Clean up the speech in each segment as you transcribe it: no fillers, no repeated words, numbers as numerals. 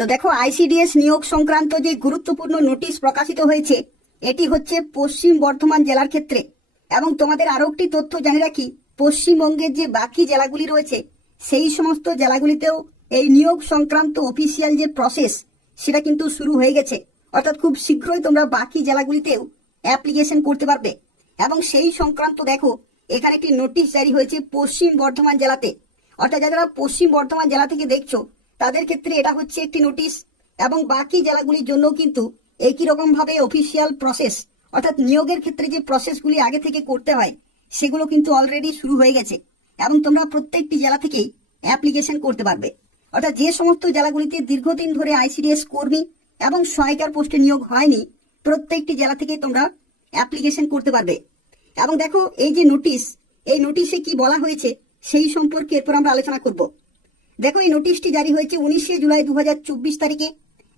তো দেখো, আইসিডিএস নিয়োগ সংক্রান্ত যে গুরুত্বপূর্ণ নোটিশ প্রকাশিত হয়েছে, এটি হচ্ছে পশ্চিম বর্ধমান জেলার ক্ষেত্রে। এবং তোমাদের আরো একটি তথ্য জানিয়ে রাখি, পশ্চিমবঙ্গের যে বাকি জেলাগুলি রয়েছে সেই সমস্ত জেলাগুলিতেও এই নিয়োগ সংক্রান্ত অফিসিয়াল যে প্রসেস সেটা কিন্তু শুরু হয়ে গেছে। অর্থাৎ খুব শীঘ্রই তোমরা বাকি জেলাগুলিতেও অ্যাপ্লিকেশন করতে পারবে। এবং সেই সংক্রান্ত দেখো, এখানে একটি নোটিশ জারি হয়েছে পশ্চিম বর্ধমান জেলাতে। অর্থাৎ যারা পশ্চিম বর্ধমান জেলা থেকে দেখছো তাদের ক্ষেত্রে এটা হচ্ছে একটি নোটিশ, এবং বাকি জেলাগুলির জন্য কিন্তু একই রকম ভাবে অফিসিয়াল প্রসেস, অর্থাৎ নিয়োগের ক্ষেত্রে যে প্রসেসগুলি আগে থেকে করতে হয় সেগুলো কিন্তু অলরেডি শুরু হয়ে গেছে। এবং তোমরা প্রত্যেকটি জেলা থেকেই অ্যাপ্লিকেশন করতে পারবে। অর্থাৎ যে সমস্ত জেলাগুলিতে দীর্ঘদিন ধরে আইসিডিএস কর্মী এবং সহায়িকার পোস্টে নিয়োগ হয়নি, প্রত্যেকটি জেলা থেকেই তোমরা অ্যাপ্লিকেশন করতে পারবে। এবং দেখো, এই যে নোটিশ, এই নোটিশে কি বলা হয়েছে সেই সম্পর্কে এরপর আমরা আলোচনা করব। দেখো, এই নোটিশটি জারি হয়েছে 19শে জুলাই 2024 তারিখে।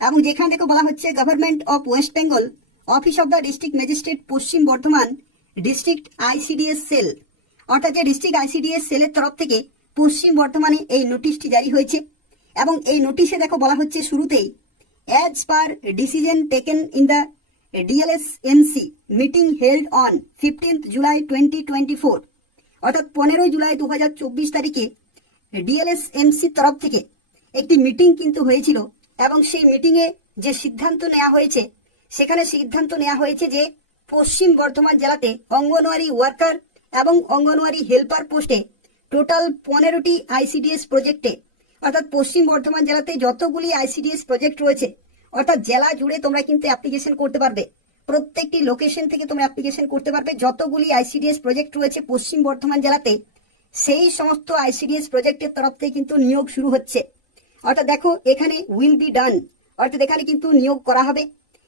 এবং যেখানে দেখো বলা হচ্ছে, government of West Bengal, office of the district magistrate, Paschim Bardhaman district ICDS sell. অর্থাৎ যে ডিস্ট্রিক্ট আইসিডিএস সেলের তরফ থেকে পশ্চিম বর্ধমানে এই নোটিশটি জারি হয়েছে। এবং এই নোটিশে দেখো বলা হচ্ছে শুরুতেই, as per decision taken in the DLSMC meeting held on 15th July 2024, অর্থাৎ 15 জুলাই 2024 তারিখে ডিএলএসএমসি তরফ থেকে একটি মিটিং কিন্তু হয়েছিল। এবং সেই মিটিংয়ে যে সিদ্ধান্ত নেওয়া হয়েছে, সেখানে সিদ্ধান্ত নেওয়া হয়েছে যে পশ্চিম বর্ধমান জেলাতে অঙ্গনওয়াড়ি ওয়ার্কার এবং অঙ্গনওয়াড়ি হেল্পার পোস্টে টোটাল 15টি আইসিডিএস প্রজেক্টে, অর্থাৎ পশ্চিম বর্ধমান জেলাতে যতগুলি আইসিডিএস প্রজেক্ট রয়েছে, অর্থাৎ জেলা জুড়ে তোমরা কিন্তু অ্যাপ্লিকেশন করতে পারবে। প্রত্যেকটি লোকেশন থেকে তোমরা অ্যাপ্লিকেশন করতে পারবে। যতগুলি আইসিডিএস প্রজেক্ট রয়েছে পশ্চিম বর্ধমান জেলাতে, সেই সমস্ত আইসিডিএস প্রজেক্টের তরফ থেকে কিন্তু নিয়োগ শুরু হচ্ছে। অর্থাৎ দেখো, এখানে উইল বি ডান, অর্থাৎ এখানে কিন্তু নিয়োগ করা হবে।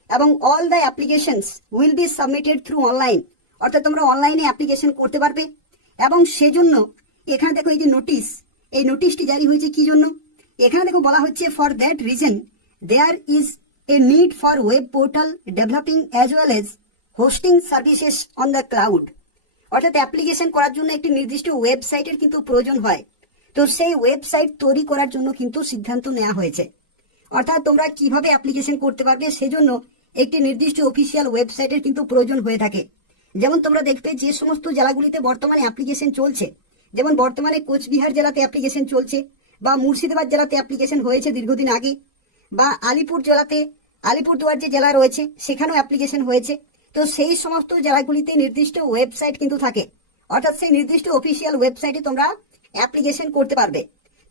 এবং all the applications will be submitted through online, অর্থাৎ তোমরা অনলাইনে অ্যাপ্লিকেশন করতে পারবে। এবং সেজন্য এখানে দেখো, এই যে নোটিশ, এই নোটিশটি জারি হয়েছে কি জন্য, এখানে দেখো বলা হচ্ছে, for that reason there is a need for web portal developing as well as hosting services on the cloud. অর্থাৎ অ্যাপ্লিকেশন করার জন্য একটি নির্দিষ্ট ওয়েবসাইটের কিন্তু প্রয়োজন হয়। তো সেই ওয়েবসাইট তৈরি করার জন্য কিন্তু সিদ্ধান্ত নেওয়া হয়েছে। অর্থাৎ তোমরা কিভাবে অ্যাপ্লিকেশন করতে পারবে সেজন্য একটি নির্দিষ্ট অফিসিয়াল ওয়েবসাইটের কিন্তু প্রয়োজন হয়ে থাকে। যেমন তোমরা দেখবে যে সমস্ত জেলাগুলিতে বর্তমানে অ্যাপ্লিকেশন চলছে, যেমন বর্তমানে কোচবিহার জেলাতে অ্যাপ্লিকেশন চলছে, বা মুর্শিদাবাদ জেলাতে অ্যাপ্লিকেশন হয়েছে দীর্ঘদিন আগে, বা আলিপুর জেলাতে, আলিপুরদুয়ার যে জেলা রয়েছে সেখানেও অ্যাপ্লিকেশন হয়েছে। তো সেই সমস্ত জেলাগুলিতে নির্দিষ্ট ওয়েবসাইট কিন্তু থাকে। অর্থাৎ সেই নির্দিষ্ট অফিসিয়াল ওয়েবসাইটে তোমরা অ্যাপ্লিকেশন করতে পারবে।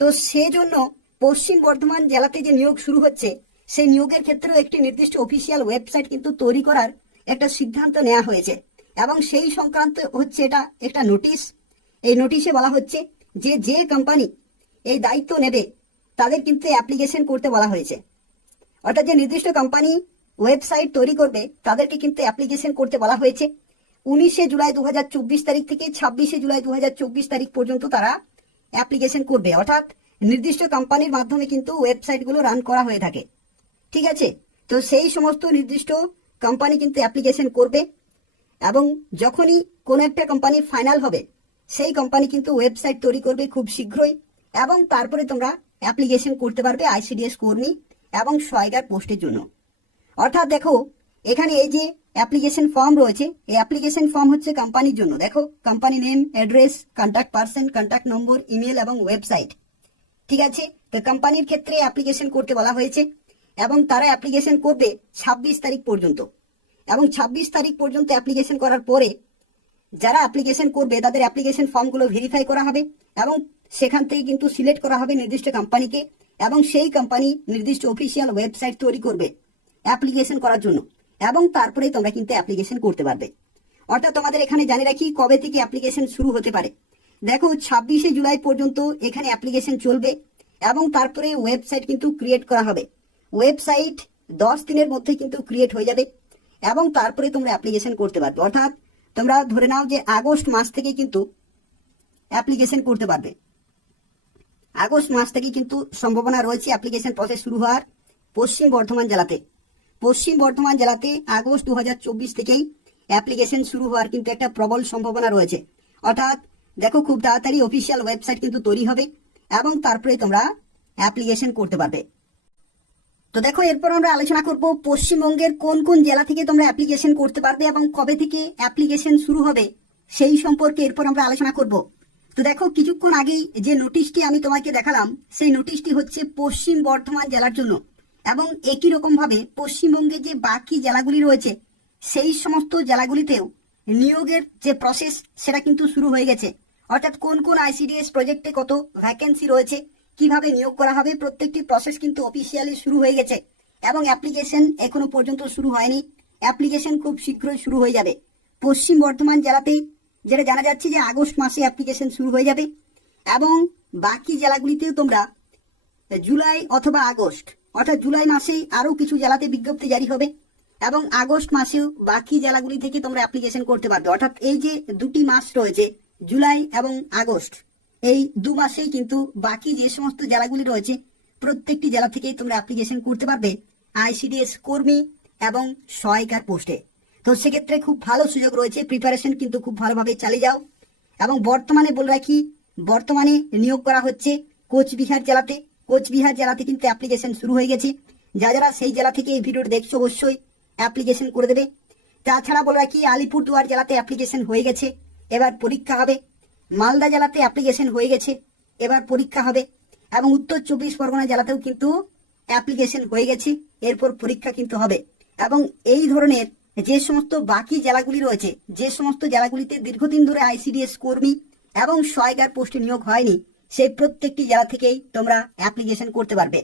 তো সেজন্য পশ্চিম বর্ধমান জেলাতে যে নিয়োগ শুরু হচ্ছে, সেই নিয়োগের ক্ষেত্রেও একটি নির্দিষ্ট অফিসিয়াল ওয়েবসাইট কিন্তু তৈরি করার একটা সিদ্ধান্ত নেওয়া হয়েছে। এবং সেই সংক্রান্ত হচ্ছে এটা একটা নোটিশ। এই নোটিশে বলা হচ্ছে যে যে কোম্পানি এই দায়িত্ব নেবে তাদের কিন্তু অ্যাপ্লিকেশন করতে বলা হয়েছে। অর্থাৎ যে নির্দিষ্ট কোম্পানি ওয়েবসাইট তৈরি করবে তাদেরকে কিন্তু অ্যাপ্লিকেশন করতে বলা হয়েছে। 19শে জুলাই 2024 তারিখ থেকে 26শে জুলাই 2024 তারিখ পর্যন্ত তারা অ্যাপ্লিকেশন করবে। অর্থাৎ নির্দিষ্ট কোম্পানির মাধ্যমে কিন্তু ওয়েবসাইটগুলো রান করা হয়ে থাকে। ঠিক আছে, তো সেই সমস্ত নির্দিষ্ট কোম্পানি কিন্তু অ্যাপ্লিকেশন করবে। এবং যখনই কোনো একটা কোম্পানি ফাইনাল হবে, সেই কোম্পানি কিন্তু ওয়েবসাইট তৈরি করবে খুব শীঘ্রই। এবং তারপরে তোমরা অ্যাপ্লিকেশন করতে পারবে আইসিডিএস কর্মী এবং সহায়িকার পোস্টের জন্য। অর্থাৎ দেখো, এখানে এই যে অ্যাপ্লিকেশন ফর্ম রয়েছে, এই অ্যাপ্লিকেশন ফর্ম হচ্ছে কোম্পানির জন্য। দেখো, company name, address, contact person, contact number, email এবং ওয়েবসাইট। ঠিক আছে, তো কোম্পানির ক্ষেত্রে অ্যাপ্লিকেশন করতে বলা হয়েছে। এবং তারা অ্যাপ্লিকেশন করবে 26 তারিখ পর্যন্ত। এবং 26 তারিখ পর্যন্ত অ্যাপ্লিকেশন করার পরে যারা অ্যাপ্লিকেশন করবে তাদের অ্যাপ্লিকেশন ফর্মগুলো ভেরিফাই করা হবে, এবং সেখান থেকে কিন্তু সিলেক্ট করা হবে নির্দিষ্ট কোম্পানিকে। এবং সেই কোম্পানি নির্দিষ্ট অফিসিয়াল ওয়েবসাইট তৈরি করবে অ্যাপ্লিকেশন করার জন্য। এবং তারপরেই তোমরা কিন্তু অ্যাপ্লিকেশন করতে পারবে। অর্থাৎ তোমাদের এখানে জানিয়ে রাখি কবে থেকে অ্যাপ্লিকেশন শুরু হতে পারে। দেখো, 26শে জুলাই পর্যন্ত এখানে অ্যাপ্লিকেশন চলবে। এবং তারপরে ওয়েবসাইট কিন্তু ক্রিয়েট করা হবে। ওয়েবসাইট 10 দিনের মধ্যে কিন্তু ক্রিয়েট হয়ে যাবে। এবং তারপরে তোমরা অ্যাপ্লিকেশন করতে পারবে। অর্থাৎ তোমরা ধরে নাও যে আগস্ট মাস থেকে কিন্তু অ্যাপ্লিকেশন করতে পারবে। আগস্ট মাস থেকে কিন্তু সম্ভাবনা রয়েছে অ্যাপ্লিকেশন প্রসেস শুরু হওয়ার পশ্চিম বর্ধমান জেলাতে। পশ্চিম বর্ধমান জেলাতে আগস্ট 2024 থেকেই অ্যাপ্লিকেশন শুরু হওয়ার কিন্তু একটা প্রবল সম্ভাবনা রয়েছে। অর্থাৎ দেখো, খুব তাড়াতাড়ি অফিসিয়াল ওয়েবসাইট কিন্তু তৈরি হবে এবং তারপরে তোমরা অ্যাপ্লিকেশন করতে পারবে। তো দেখো, এরপর আমরা আলোচনা করব পশ্চিমবঙ্গের কোন কোন জেলা থেকে তোমরা অ্যাপ্লিকেশন করতে পারবে এবং কবে থেকে অ্যাপ্লিকেশন শুরু হবে সেই সম্পর্কে এরপর আমরা আলোচনা করব। তো দেখো, কিছুক্ষণ আগেই যে নোটিশটি আমি তোমাকে দেখালাম সেই নোটিশটি হচ্ছে পশ্চিম বর্ধমান জেলার জন্য, এবং একই রকম ভাবে পশ্চিমবঙ্গে যে বাকি জেলাগুলি রয়েছে সেই সমস্ত জেলাগুলিতেও নিয়োগের যে প্রসেস সেটা কিন্তু শুরু হয়ে গেছে। অর্থাৎ কোন কোন আইসিডিএস প্রজেক্টে কত ভ্যাকেন্সি রয়েছে, কিভাবে নিয়োগ করা হবে, প্রত্যেকটি প্রসেস কিন্তু অফিসিয়ালি শুরু হয়ে গেছে এবং অ্যাপ্লিকেশন এখনো পর্যন্ত শুরু হয়নি। অ্যাপ্লিকেশন খুব শীঘ্রই শুরু হয়ে যাবে। পশ্চিম বর্ধমান জেলাতে যেটা জানা যাচ্ছে যে আগস্ট মাসে অ্যাপ্লিকেশন শুরু হয়ে যাবে, এবং বাকি জেলাগুলিতেও তোমরা জুলাই অথবা আগস্ট, অর্থাৎ জুলাই মাসেই আরো কিছু জেলাতে বিজ্ঞপ্তি জারি হবে এবং আগস্ট মাসেও বাকি জেলাগুলি থেকে তোমরা অ্যাপ্লিকেশন করতে পারবে। অর্থাৎ এই যে দুটি মাস রয়েছে, জুলাই এবং আগস্ট, এই দু মাসেই কিন্তু বাকি যে সমস্ত জেলাগুলি রয়েছে প্রত্যেকটি জেলা থেকেই তোমরা অ্যাপ্লিকেশন করতে পারবে আইসিডিএস কর্মী এবং সহায়িকার পোস্টে। তো সেক্ষেত্রে খুব ভালো সুযোগ রয়েছে, প্রিপারেশন কিন্তু খুব ভালোভাবে চালিয়ে যাও। এবং বর্তমানে বলে রাখি, বর্তমানে নিয়োগ করা হচ্ছে কোচবিহার জেলাতে। কোচবিহার জেলাতে কিন্তু অ্যাপ্লিকেশন শুরু হয়ে গেছে। যারা সেই জেলা থেকে এই ভিডিওটি দেখছো অবশ্যই অ্যাপ্লিকেশন করে দেবে। তাছাড়া বলে রাখি, আলিপুরদুয়ার জেলাতে অ্যাপ্লিকেশন হয়ে গেছে, এবার পরীক্ষা হবে। মালদা জেলাতে অ্যাপ্লিকেশন হয়ে গেছে, এবার পরীক্ষা হবে। এবং উত্তর 24 পরগনা জেলাতেও কিন্তু অ্যাপ্লিকেশন হয়ে গেছে, এরপর পরীক্ষা কিন্তু হবে। এবং এই ধরনের যে সমস্ত বাকি জেলাগুলি রয়েছে, যে সমস্ত জেলাগুলিতে দীর্ঘদিন ধরে আইসিডিএস কর্মী এবং সহায়িকার পোস্টে নিয়োগ হয়নি, সেই প্রত্যেকটি জেলা থেকেই তোমরা অ্যাপ্লিকেশন করতে পারবে।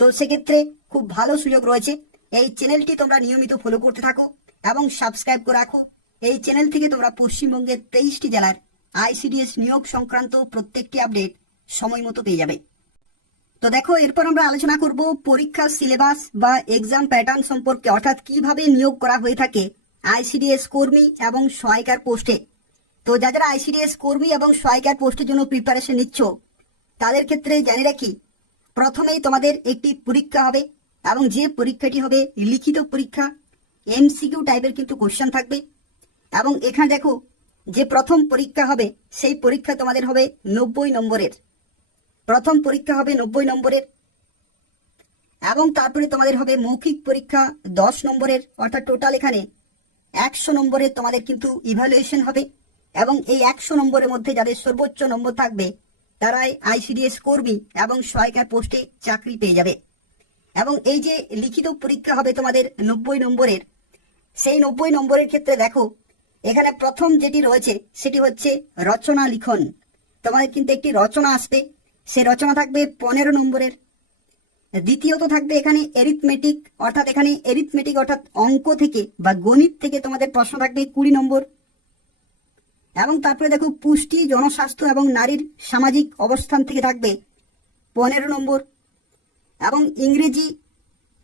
তো সেক্ষেত্রে খুব ভালো সুযোগ রয়েছে। এই চ্যানেলটি তোমরা নিয়মিত ফলো করতে থাকো এবং সাবস্ক্রাইব করে রাখো। এই চ্যানেল থেকে তোমরা পশ্চিমবঙ্গের 23টি জেলার আইসিডিএস নিয়োগ সংক্রান্ত প্রত্যেকটি আপডেট সময় মতো পেয়ে যাবে। তো দেখো, এরপর আমরা আলোচনা করব পরীক্ষার সিলেবাস বা এক্সাম প্যাটার্ন সম্পর্কে, অর্থাৎ কিভাবে নিয়োগ করা হয়ে থাকে আইসিডিএস কর্মী এবং সহায়িকার পোস্টে। তো যারা আইসিডিএস কর্মী এবং সহায়িকার পোস্টের জন্য প্রিপারেশন নিচ্ছ তাদের ক্ষেত্রে জানিয়ে রাখি, প্রথমেই তোমাদের একটি পরীক্ষা হবে এবং যে পরীক্ষাটি হবে লিখিত পরীক্ষা, এমসিকিউ টাইপের কিন্তু কোশ্চেন থাকবে। এবং এখানে দেখো, যে প্রথম পরীক্ষা হবে সেই পরীক্ষা তোমাদের হবে 90 নম্বরের। প্রথম পরীক্ষা হবে 90 নম্বরের, এবং তারপরে তোমাদের হবে মৌখিক পরীক্ষা 10 নম্বরের। অর্থাৎ টোটাল এখানে 100 নম্বরের তোমাদের কিন্তু ইভ্যালুয়েশন হবে। এবং এই 100 নম্বরের মধ্যে যাদের সর্বোচ্চ নম্বর থাকবে তারাই আইসিডিএস কর্মী এবং সহায়িকার পোস্টে চাকরি পেয়ে যাবে। এবং এই যে লিখিত পরীক্ষা হবে তোমাদের 90 নম্বরের, সেই 90 নম্বরের ক্ষেত্রে দেখো, এখানে প্রথম যেটি রয়েছে সেটি হচ্ছে রচনা লিখন। তোমাদের কিন্তু একটি রচনা আসবে, সে রচনা থাকবে 15 নম্বরের। দ্বিতীয়ত থাকবে এখানে এরিথমেটিক, অর্থাৎ অঙ্ক থেকে বা গণিত থেকে তোমাদের প্রশ্ন থাকবে 20 নম্বর। এবং তারপরে দেখো, পুষ্টি, জনস্বাস্থ্য এবং নারীর সামাজিক অবস্থান থেকে থাকবে 15 নম্বর। এবং ইংরেজি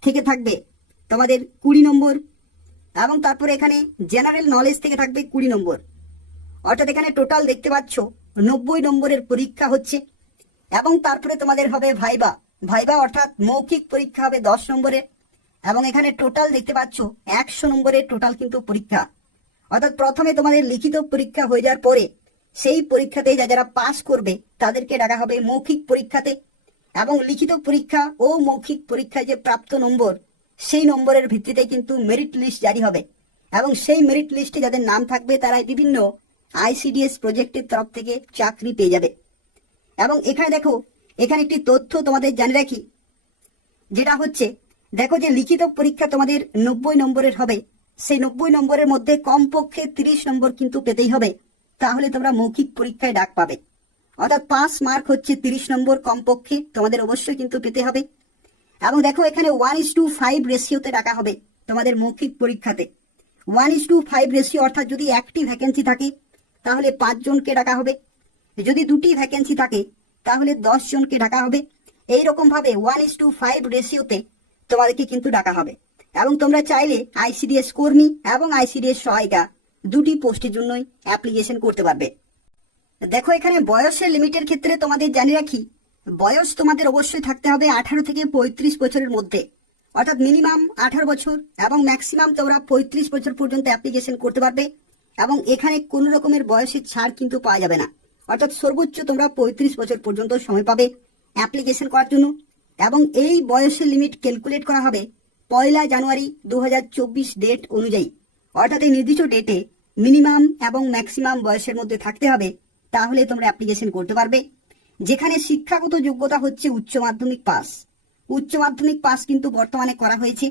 থেকে থাকবে তোমাদের 20 নম্বর। এবং তারপরে এখানে জেনারেল নলেজ থেকে থাকবে 20 নম্বর। অর্থাৎ এখানে টোটাল দেখতে পাচ্ছ 90 নম্বরের পরীক্ষা হচ্ছে। এবং তারপরে তোমাদের হবে ভাইবা অর্থাৎ মৌখিক পরীক্ষা হবে 10 নম্বরের। এবং এখানে টোটাল দেখতে পাচ্ছ 100 নম্বরের টোটাল কিন্তু পরীক্ষা। অর্থাৎ প্রথমে তোমাদের লিখিত পরীক্ষা হয়ে যাওয়ার পরে সেই পরীক্ষাতে যারা পাস করবে তাদেরকে ডাকা হবে মৌখিক পরীক্ষাতে। এবং লিখিত পরীক্ষা ও মৌখিক পরীক্ষায় যে প্রাপ্ত নম্বর, সেই নম্বরের ভিত্তিতে কিন্তু মেরিট লিস্ট জারি হবে। এবং সেই মেরিট লিস্টে যাদের নাম থাকবে তারাই বিভিন্ন আইসিডিএস প্রজেক্টের তরফ থেকে চাকরি পেয়ে যাবে। এবং এখানে দেখো, এখানে একটি তথ্য তোমাদের জানিয়ে রাখি, যেটা হচ্ছে দেখো যে লিখিত পরীক্ষা তোমাদের 90 নম্বরের হবে। সেই 90 নম্বরের মধ্যে কমপক্ষে 30 নম্বর কিন্তু পেতেই হবে, তাহলে তোমরা মৌখিক পরীক্ষায় ডাক পাবে। অর্থাৎ পাস মার্ক হচ্ছে 30 নম্বর কমপক্ষে তোমাদের অবশ্যই কিন্তু পেতে হবে। এবং দেখো, এখানে 1:5 রেশিওতে ডাকা হবে তোমাদের মৌখিক পরীক্ষাতে। 1:5 রেশিও, অর্থাৎ যদি একটি ভ্যাকেন্সি থাকে তাহলে 5 জনকে ডাকা হবে, যদি দুটি ভ্যাকেন্সি থাকে তাহলে 10 জনকে ডাকা হবে। এইরকম ভাবে 1:5 রেশিওতে তোমাদেরকে কিন্তু ডাকা হবে। এবং তোমরা চাইলে আইসিডিএস কর্মী এবং আইসিডিএস সহায়িকা দুটি পোস্টের জন্যই অ্যাপ্লিকেশন করতে পারবে। দেখো, এখানে বয়সের লিমিটের ক্ষেত্রে তোমাদের জানিয়ে রাখি, বয়স তোমাদের অবশ্যই থাকতে হবে 18 থেকে 35 বছরের মধ্যে। অর্থাৎ মিনিমাম 18 বছর এবং ম্যাক্সিমাম তোমরা 35 বছর পর্যন্ত অ্যাপ্লিকেশন করতে পারবে। এবং এখানে কোনো রকমের বয়সের ছাড় কিন্তু পাওয়া যাবে না। অর্থাৎ সর্বোচ্চ তোমরা 35 বছর পর্যন্ত সময় পাবে অ্যাপ্লিকেশন করার জন্য। এবং এই বয়সের লিমিট ক্যালকুলেট করা হবে 1 জানুয়ারি 2024 ডেট অনুযায়ী। অর্থাৎ এই নির্দিষ্ট ডেটে মিনিমাম এবং ম্যাক্সিমাম বয়সের মধ্যে থাকতে হবে, তাহলে তোমরা অ্যাপ্লিকেশন করতে পারবে। যেখানে শিক্ষাগত যোগ্যতা হচ্ছে উচ্চ মাধ্যমিক পাস। উচ্চ মাধ্যমিক পাস কিন্তু বর্তমানে করা হয়েছে।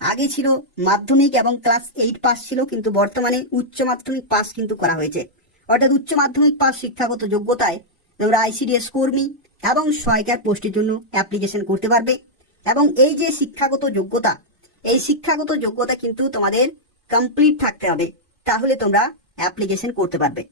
আগে ছিল মাধ্যমিক এবং ক্লাস 8 পাস ছিল, কিন্তু বর্তমানে উচ্চ মাধ্যমিক পাস কিন্তু করা হয়েছে। অর্থাৎ উচ্চ মাধ্যমিক পাস শিক্ষাগত যোগ্যতায় তোমরা আইসিডিএস কর্মী এবং সহায়িকার পোস্টের জন্য অ্যাপ্লিকেশন করতে পারবে। এবং এই যে শিক্ষাগত যোগ্যতা, এই শিক্ষাগত যোগ্যতা কিন্তু তোমাদের কমপ্লিট থাকতে হবে, তাহলে তোমরা অ্যাপ্লিকেশন করতে পারবে।